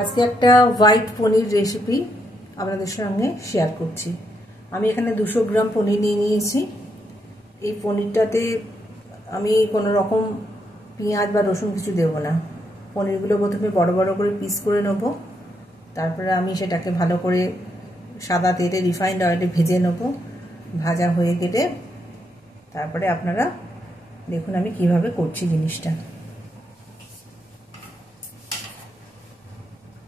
আজকে একটা হোয়াইট পনির রেসিপি আপনাদের সঙ্গে শেয়ার করছি। আমি এখানে 200 গ্রাম পনির নিয়ে নিয়েছি। এই পনিরটাতে আমি কোনো রকম পেঁয়াজ বা রসুন কিছু দেব না। পনিরগুলো প্রথমে বড় বড় করে পিস করে নেব, তারপরে আমি সেটাকে ভালো করে সাদা তেলে রিফাইন্ড অয়েলে ভেজে নেব। ভাজা হয়ে গেলে তারপরে আপনারা দেখুন আমি কিভাবে করছি জিনিসটা।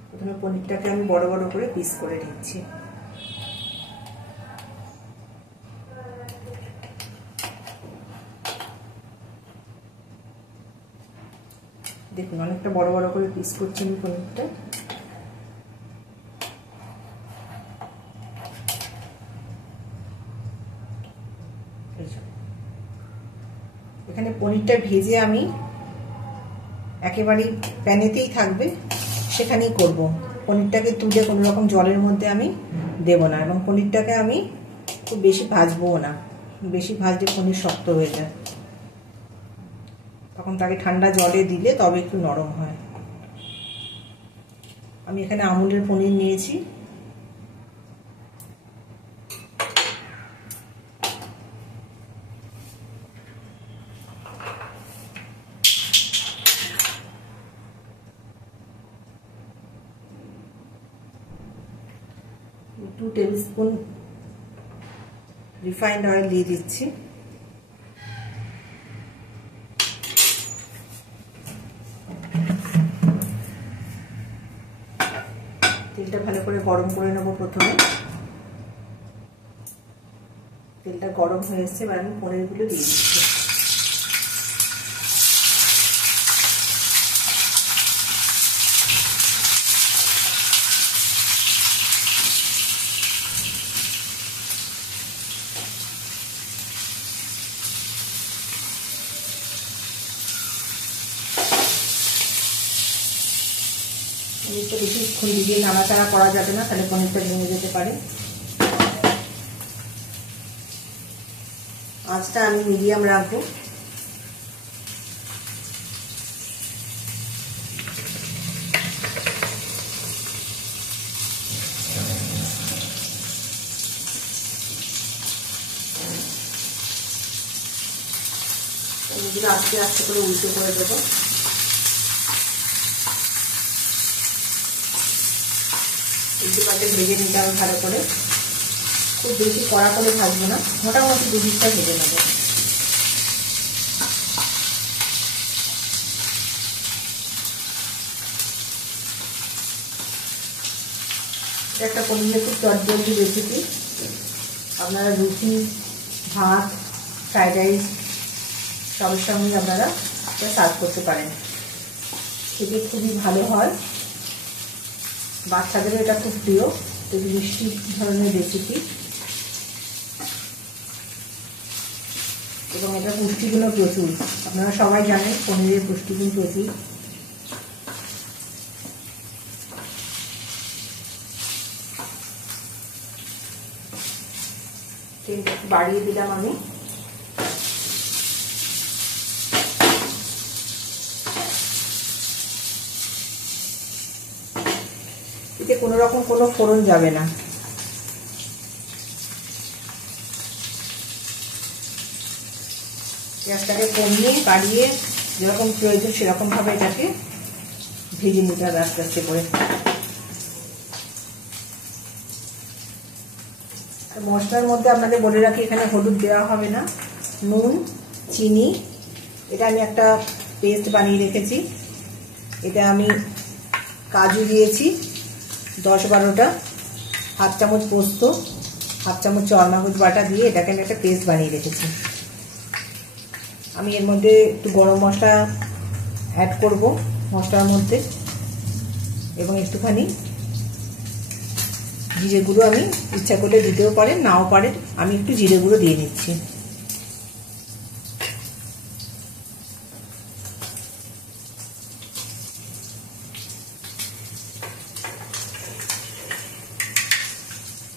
প্রথমে পনিরটাকে আমি বড় বড় করে পিস করে নিচ্ছি। দেখুন অনেকটা বড় বড় করে পিস করছি আমি পনিরটা। এখানে পনিরটা ভেজে আমি একেবারেই প্যানেতেই থাকবে সেখানেই করব। পনিরটাকে তুলে কোনো রকম জলের মধ্যে আমি দেব না, এবং পনিরটাকে আমি খুব বেশি ভাজবও না। বেশি ভাজলে পনির শক্ত হয়ে যায়, তখন তাকে ঠান্ডা জলে দিলে তবে একটু নরম হয়। আমি এখানে আমুলের পনির নিয়েছি। Two tablespoon refined oil দিয়ে দিচ্ছি। তেলটা ভালো করে গরম করে নেব। প্রথমে তেলটা গরম হয়ে এসেছে, এবার আমি পনিরগুলো দিয়ে দিচ্ছি। পনিরটা বেশিক্ষণ দিয়ে নাড়াচাড়া করা যাবে না, তাহলে পনিরটা ভেঙে যেতে পারে। আঁচটা আমি মিডিয়াম রাখবো। পনিরগুলো আস্তে আস্তে করে উল্টো করে দেবো। উল্টো পাল্টে ভেজে নিতে হবে ভালো করে। খুব বেশি কড়া করে ভাজবো না, মোটামুটি 2 পিসটা ভেজে নেবো। এটা একটা পনিরের খুব চটজলদি রেসিপি। আপনারা রুটি, ভাত, ফ্রাইড রাইস সবের সঙ্গে আপনারা এটা সার্ভ করতে পারেন। খেতে খুবই ভালো হয়, বাচ্চাদেরও এটা খুব প্রিয়। খুবই মিষ্টি ধরনের রেসিপি, এবং এটা পুষ্টিগুণও প্রচুর। আপনারা সবাই জানেন পনিরের পুষ্টিগুণ প্রচুর। তেলটা একটু বাড়িয়ে দিলাম আমি। এতে কোনো রকম কোনো ফোড়ন যাবে না। গ্যাসটাকে কমিয়ে বাড়িয়ে যেরকম প্রয়োজন সেরকম ভাবে এটাকে ভেজে নিতে হবে আস্তে আস্তে করে। মশলার মধ্যে আপনাদের বলে রাখি, এখানে হলুদ দেওয়া হবে না, নুন, চিনি। এটা আমি একটা পেস্ট বানিয়ে রেখেছি। এটা আমি কাজু দিয়েছি 10-12টা, হাফ চামচ পোস্ত, হাফ চামচ চরমাগজ বাটা দিয়ে এটাকে আমি একটা পেস্ট বানিয়ে রেখেছি। আমি এর মধ্যে একটু গরম মশলা অ্যাড করব মশলার মধ্যে, এবং একটুখানি জিরে গুঁড়ো আমি ইচ্ছা করলে দিতেও পারেন, নাও পারেন। আমি একটু জিরে গুঁড়ো দিয়ে নিচ্ছি।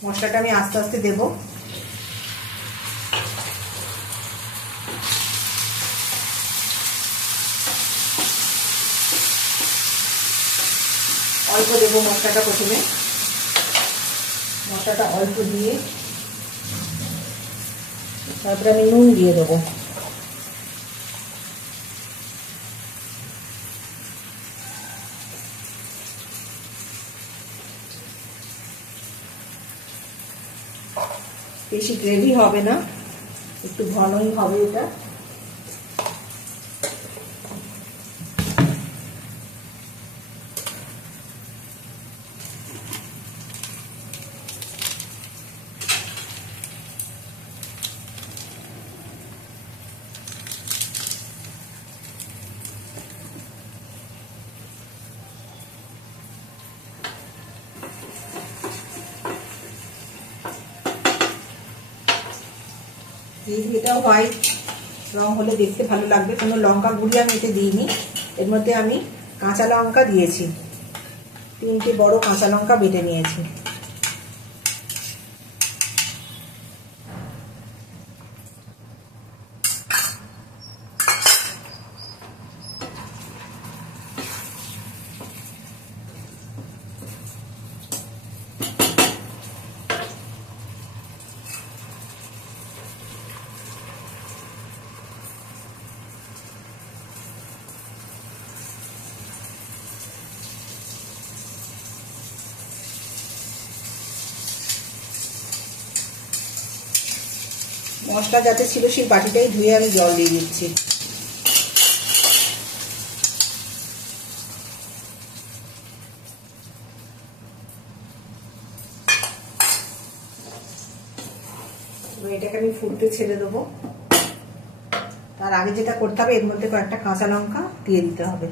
মশলাটা আমি আস্তে আস্তে দেবো। অল্প দেবো মশলাটা প্রথমে, মশলাটা অল্প দিয়ে তারপরে আমি নুন দিয়ে দেবো। বেশি গ্রেভি হবে না, একটু ঘনই হবে এটা। এটা হোয়াইট রং হলে দেখতে ভালো লাগবে। কোনো লঙ্কা গুঁড়ি আমি এতে দিইনি, এর মধ্যে আমি কাঁচা লঙ্কা দিয়েছি, 3টে বড় কাঁচা লঙ্কা বেটে নিয়েছি। মশলা যাতে ছিল সেই বাটিটাই ধুয়ে আমি জল দিয়ে দিচ্ছি। এটাকে আমি ফুটতে ছেড়ে দেবো। তার আগে যেটা করতে হবে, এর মধ্যে কয়েকটা কাঁচা লঙ্কা দিয়ে দিতে হবে।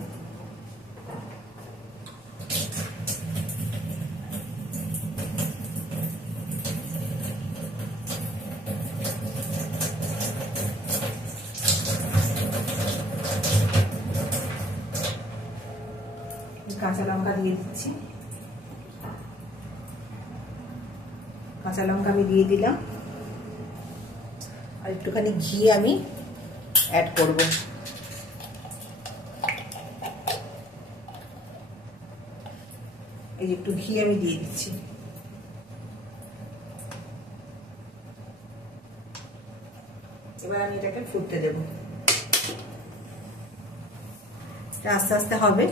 কাঁচা লঙ্কা দিয়ে দিচ্ছি, কাঁচা লঙ্কা আমি দিয়ে দিলাম। আর একটুখানি ঘি আমি অ্যাড করব। এই যে একটু ঘি আমি দিয়ে দিচ্ছি। এবার আমি এটাকে ফুটতে দেব। এটা আস্তে আস্তে হবে।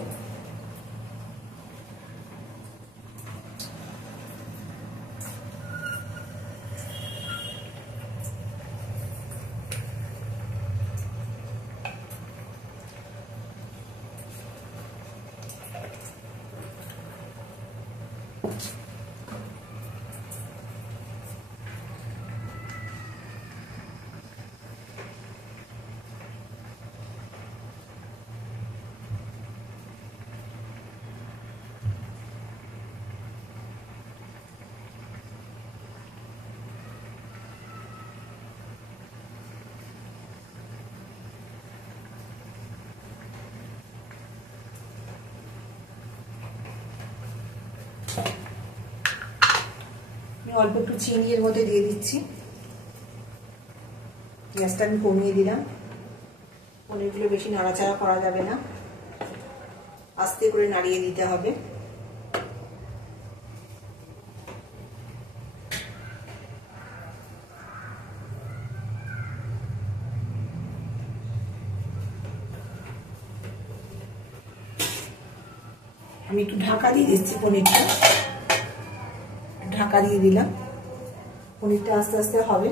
অল্প একটু চিনি এর মধ্যে দিয়ে দিচ্ছি। গ্যাসটা আমি কমিয়ে দিলাম। পনিরগুলো বেশি নাড়াচাড়া করা যাবে না, আস্তে করে নাড়িয়ে দিতে হবে। আমি একটু ঢাকা দিয়ে দিচ্ছি পনিরটা, ঢাকা দিয়ে দিলাম। পনিরটা আস্তে আস্তে হবে।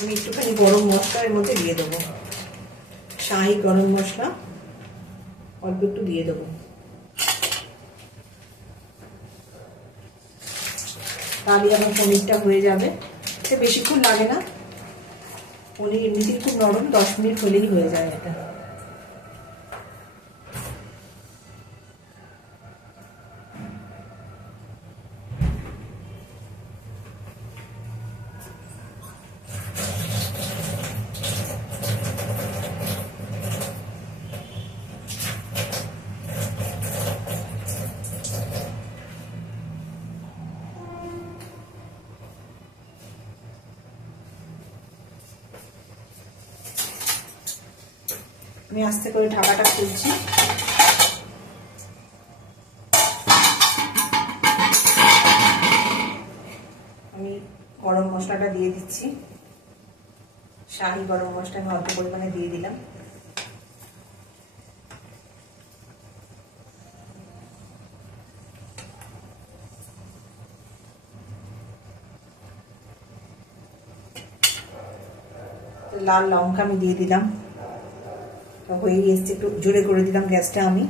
আমি একটুখানি গরম মশলা এর মধ্যে দিয়ে দেবো, শাহি গরম মশলা অল্প একটু দিয়ে দেবো। তাহলে আমার পনিরটা হয়ে যাবে। এটা বেশিক্ষণ লাগে না, পনির এমনিতেই খুব নরম, 10 মিনিট হলেই হয়ে যায় এটা। আমি আস্তে করে ঢাকাটা খুলছি। আমি গরম মশলাটা দিয়ে দিচ্ছি, শাহি গরম মশলা আমি অল্প পরিমাণে দিয়ে দিলাম। লাল লঙ্কা আমি দিয়ে দিলাম, হয়ে এসছে, একটু জোরে করে দিলাম গ্যাসটা আমি।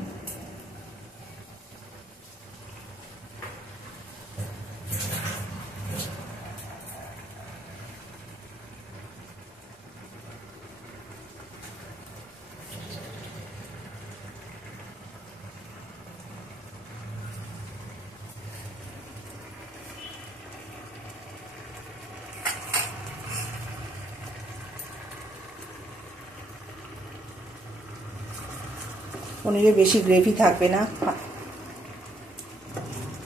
পনিরে বেশি গ্রেভি থাকবে না,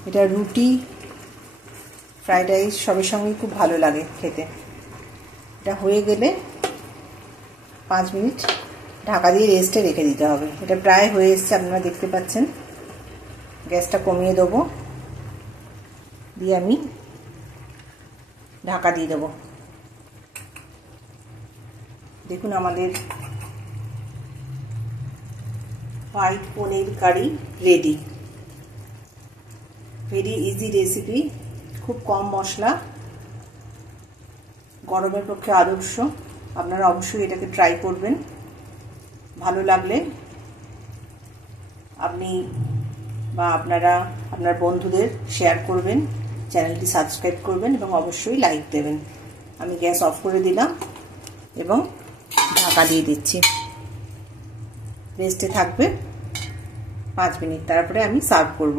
এটা রুটি ফ্রাইড রাইস সবের সঙ্গে খুব ভালো লাগে খেতে। এটা হয়ে গেলে 5 মিনিট ঢাকা দিয়ে রেস্টে রেখে দিতে হবে। এটা প্রায় হয়ে এসছে, আপনারা দেখতে পাচ্ছেন। গ্যাসটা কমিয়ে দেবো, দিয়ে আমি ঢাকা দিয়ে দেবো। দেখুন আমাদের white paneer curry ready. Very easy recipe, খুব কম মশলা, গরমের পক্ষে আদর্শ। আপনারা অবশ্যই এটাকে ট্রাই করবেন। ভালো লাগলে আপনি বা আপনারা আপনার বন্ধুদের শেয়ার করবেন, চ্যানেলটি সাবস্ক্রাইব করবেন এবং অবশ্যই লাইক দেবেন। আমি গ্যাস অফ করে দিলাম এবং ঢাকা দিয়ে দিচ্ছি, রেস্টে থাকবে 5 মিনিট, তারপরে আমি সার্ভ করব।